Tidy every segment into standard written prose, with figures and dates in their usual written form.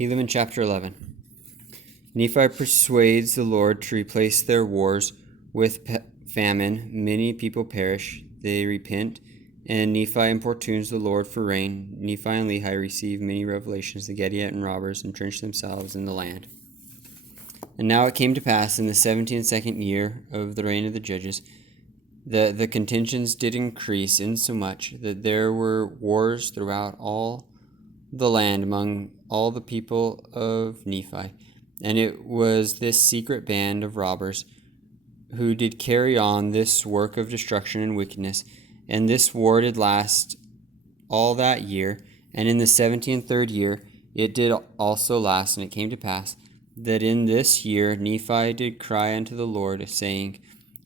Helaman chapter 11. Nephi persuades the Lord to replace their wars with famine. Many people perish. They repent, and Nephi importunes the Lord for rain. Nephi and Lehi receive many revelations. The Gadianton robbers entrench themselves in the land. And now it came to pass in the 72nd year of the reign of the judges that the contentions did increase insomuch that there were wars throughout all the land among all the people of Nephi. And it was this secret band of robbers who did carry on this work of destruction and wickedness. And this war did last all that year. And in the 73rd year it did also last. And it came to pass that in this year Nephi did cry unto the Lord, saying,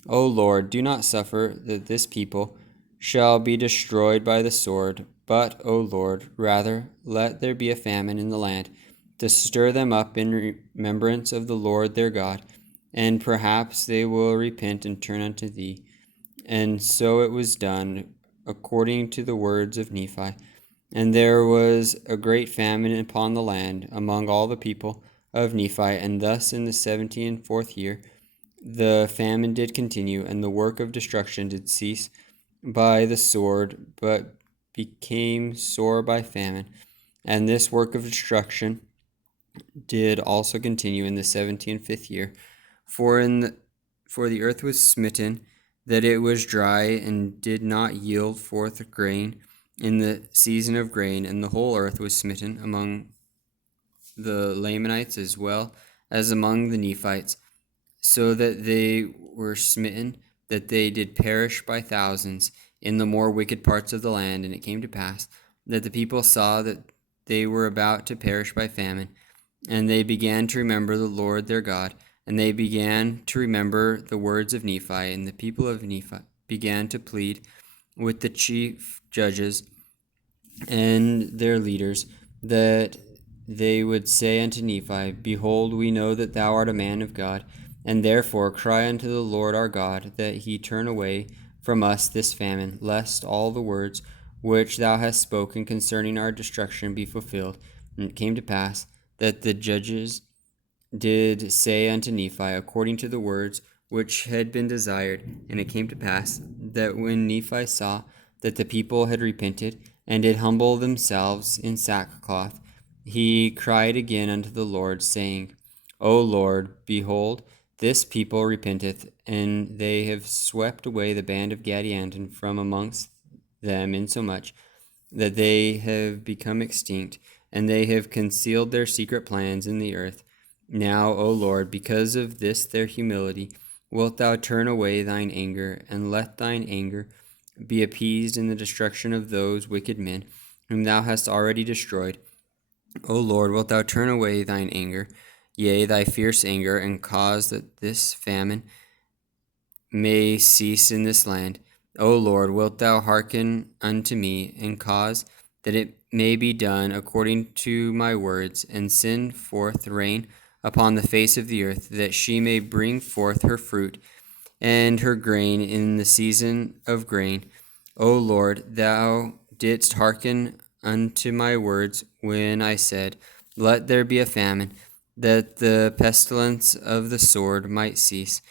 O Lord, do not suffer that this people shall be destroyed by the sword, but, O Lord, rather let there be a famine in the land, to stir them up in remembrance of the Lord their God, and perhaps they will repent and turn unto thee. And so it was done, according to the words of Nephi. And there was a great famine upon the land among all the people of Nephi, and thus in the 74th year the famine did continue, and the work of destruction did cease by the sword, but became sore by famine. And this work of destruction did also continue in the 75th year. For the earth was smitten, that it was dry, and did not yield forth grain in the season of grain, and the whole earth was smitten among the Lamanites as well as among the Nephites, so that they were smitten, that they did perish by thousands in the more wicked parts of the land. And it came to pass that the people saw that they were about to perish by famine, and they began to remember the Lord their God, and they began to remember the words of Nephi. And the people of Nephi began to plead with the chief judges and their leaders, that they would say unto Nephi, Behold, we know that thou art a man of God, and therefore cry unto the Lord our God, that he turn away from us this famine, lest all the words which thou hast spoken concerning our destruction be fulfilled. And it came to pass that the judges did say unto Nephi, according to the words which had been desired. And it came to pass that when Nephi saw that the people had repented, and did humble themselves in sackcloth, he cried again unto the Lord, saying, O Lord, behold, this people repenteth, and they have swept away the band of Gadianton from amongst them, insomuch that they have become extinct, and they have concealed their secret plans in the earth. Now, O Lord, because of this their humility, wilt thou turn away thine anger, and let thine anger be appeased in the destruction of those wicked men, whom thou hast already destroyed. O Lord, wilt thou turn away thine anger, yea, thy fierce anger, and cause that this famine may cease in this land. O Lord, wilt thou hearken unto me, and cause that it may be done according to my words, and send forth rain upon the face of the earth, that she may bring forth her fruit and her grain in the season of grain. O Lord, thou didst hearken unto my words when I said, Let there be a famine, that the pestilence of the sword might cease.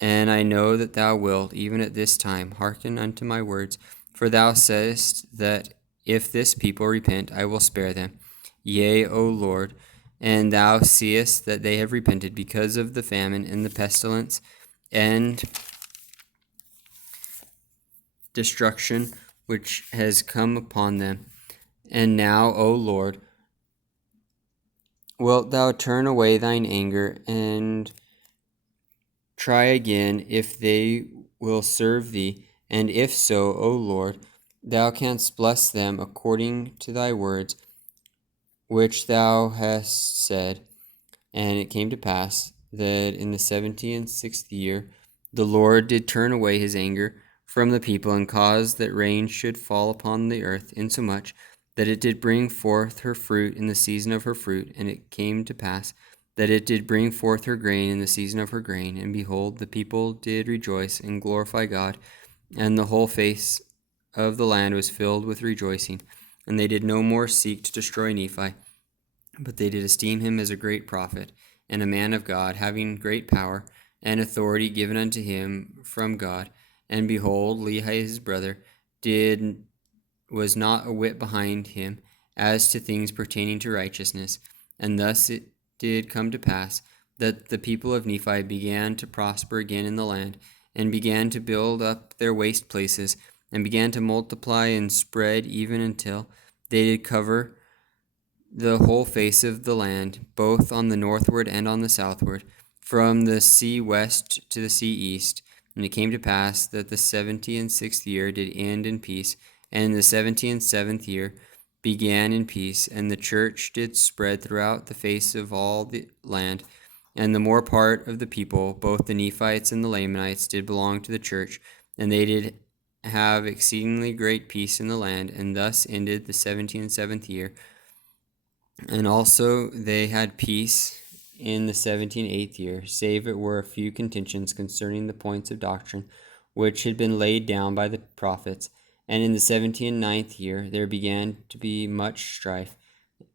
And I know that thou wilt, even at this time, hearken unto my words. For thou saidst that if this people repent, I will spare them. Yea, O Lord, and thou seest that they have repented because of the famine and the pestilence and destruction which has come upon them. And now, O Lord, wilt thou turn away thine anger, and try again if they will serve thee, and if so, O Lord, thou canst bless them according to thy words, which thou hast said. And it came to pass that in the 76th year the Lord did turn away his anger from the people, and caused that rain should fall upon the earth, insomuch that it did bring forth her fruit in the season of her fruit. And it came to pass that it did bring forth her grain in the season of her grain. And behold, the people did rejoice and glorify God, and the whole face of the land was filled with rejoicing. And they did no more seek to destroy Nephi, But they did esteem him as a great prophet, and a man of God, having great power and authority given unto him from God. And behold, Lehi his brother was not a whit behind him as to things pertaining to righteousness. And thus it did come to pass that the people of Nephi began to prosper again in the land, and began to build up their waste places, and began to multiply and spread, even until they did cover the whole face of the land, both on the northward and on the southward, from the sea west to the sea east. And it came to pass that the 76th year did end in peace, and the 77th year began in peace, and the church did spread throughout the face of all the land. And the more part of the people, both the Nephites and the Lamanites, did belong to the church, and they did have exceedingly great peace in the land. And thus ended the 77th year. And also they had peace in the 78th year, save it were a few contentions concerning the points of doctrine which had been laid down by the prophets. And in the 79th year there began to be much strife.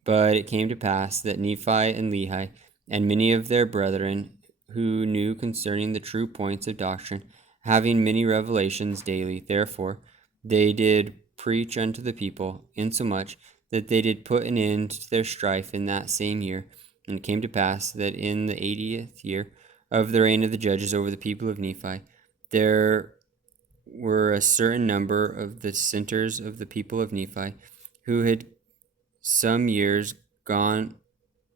But it came to pass that Nephi and Lehi and many of their brethren who knew concerning the true points of doctrine, having many revelations daily, therefore they did preach unto the people, insomuch that they did put an end to their strife in that same year. And it came to pass that in the 80th year of the reign of the judges over the people of Nephi, there were a certain number of the dissenters of the people of Nephi, who had some years gone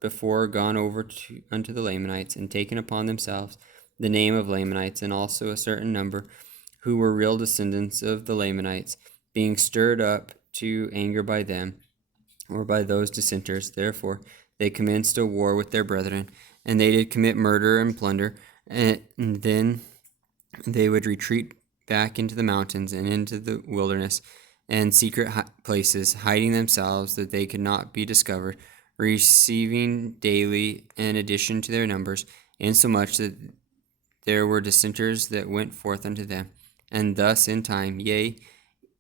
over unto the Lamanites, and taken upon themselves the name of Lamanites, and also a certain number who were real descendants of the Lamanites, being stirred up to anger by them, or by those dissenters. Therefore they commenced a war with their brethren, and they did commit murder and plunder, and then they would retreat back into the mountains and into the wilderness and secret places, hiding themselves that they could not be discovered, receiving daily an addition to their numbers, insomuch that there were dissenters that went forth unto them. And thus in time, yea,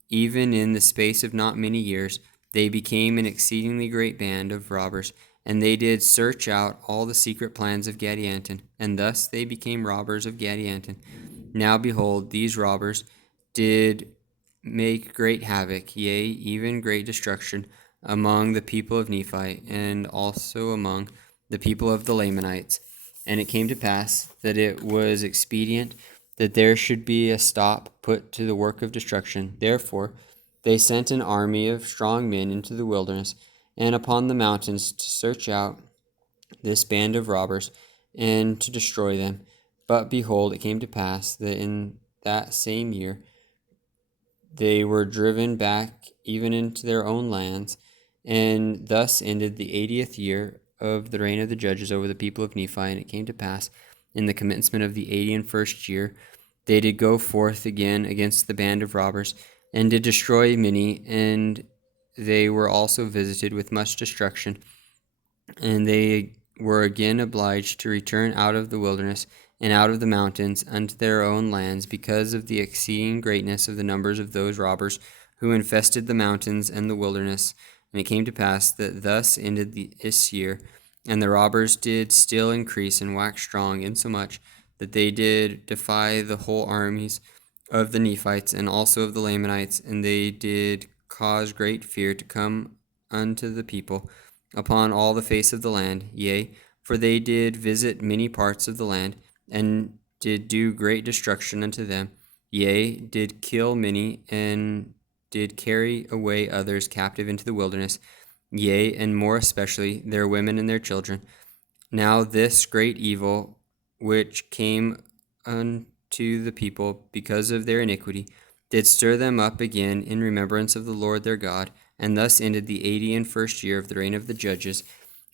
even in the space of not many years, they became an exceedingly great band of robbers, and they did search out all the secret plans of Gadianton, and thus they became robbers of Gadianton. Now behold, these robbers did make great havoc, yea, even great destruction, among the people of Nephi, and also among the people of the Lamanites. And it came to pass that it was expedient that there should be a stop put to the work of destruction. Therefore they sent an army of strong men into the wilderness and upon the mountains to search out this band of robbers and to destroy them. But behold, it came to pass that in that same year they were driven back even into their own lands, and thus ended the 80th year of the reign of the judges over the people of Nephi. And it came to pass in the commencement of the 81st year, they did go forth again against the band of robbers, and did destroy many, and they were also visited with much destruction. And they were again obliged to return out of the wilderness and out of the mountains unto their own lands, because of the exceeding greatness of the numbers of those robbers who infested the mountains and the wilderness. And it came to pass that thus ended this year, and the robbers did still increase and wax strong, insomuch that they did defy the whole armies of the Nephites and also of the Lamanites, and they did cause great fear to come unto the people upon all the face of the land. Yea, for they did visit many parts of the land, and did do great destruction unto them. Yea, did kill many, and did carry away others captive into the wilderness. Yea, and more especially their women and their children. Now this great evil which came unto the people because of their iniquity did stir them up again in remembrance of the Lord their God. And thus ended the 81st year of the reign of the judges.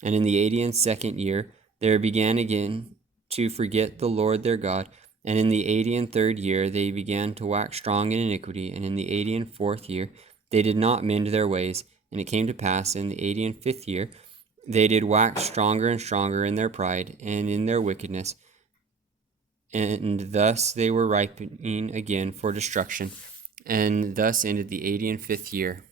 And in the 82nd year they began again to forget the Lord their God. And in the 83rd year they began to wax strong in iniquity. And in the 84th year they did not mend their ways. And it came to pass in the 85th year they did wax stronger and stronger in their pride and in their wickedness. And thus they were ripening again for destruction. And thus ended the 85th year.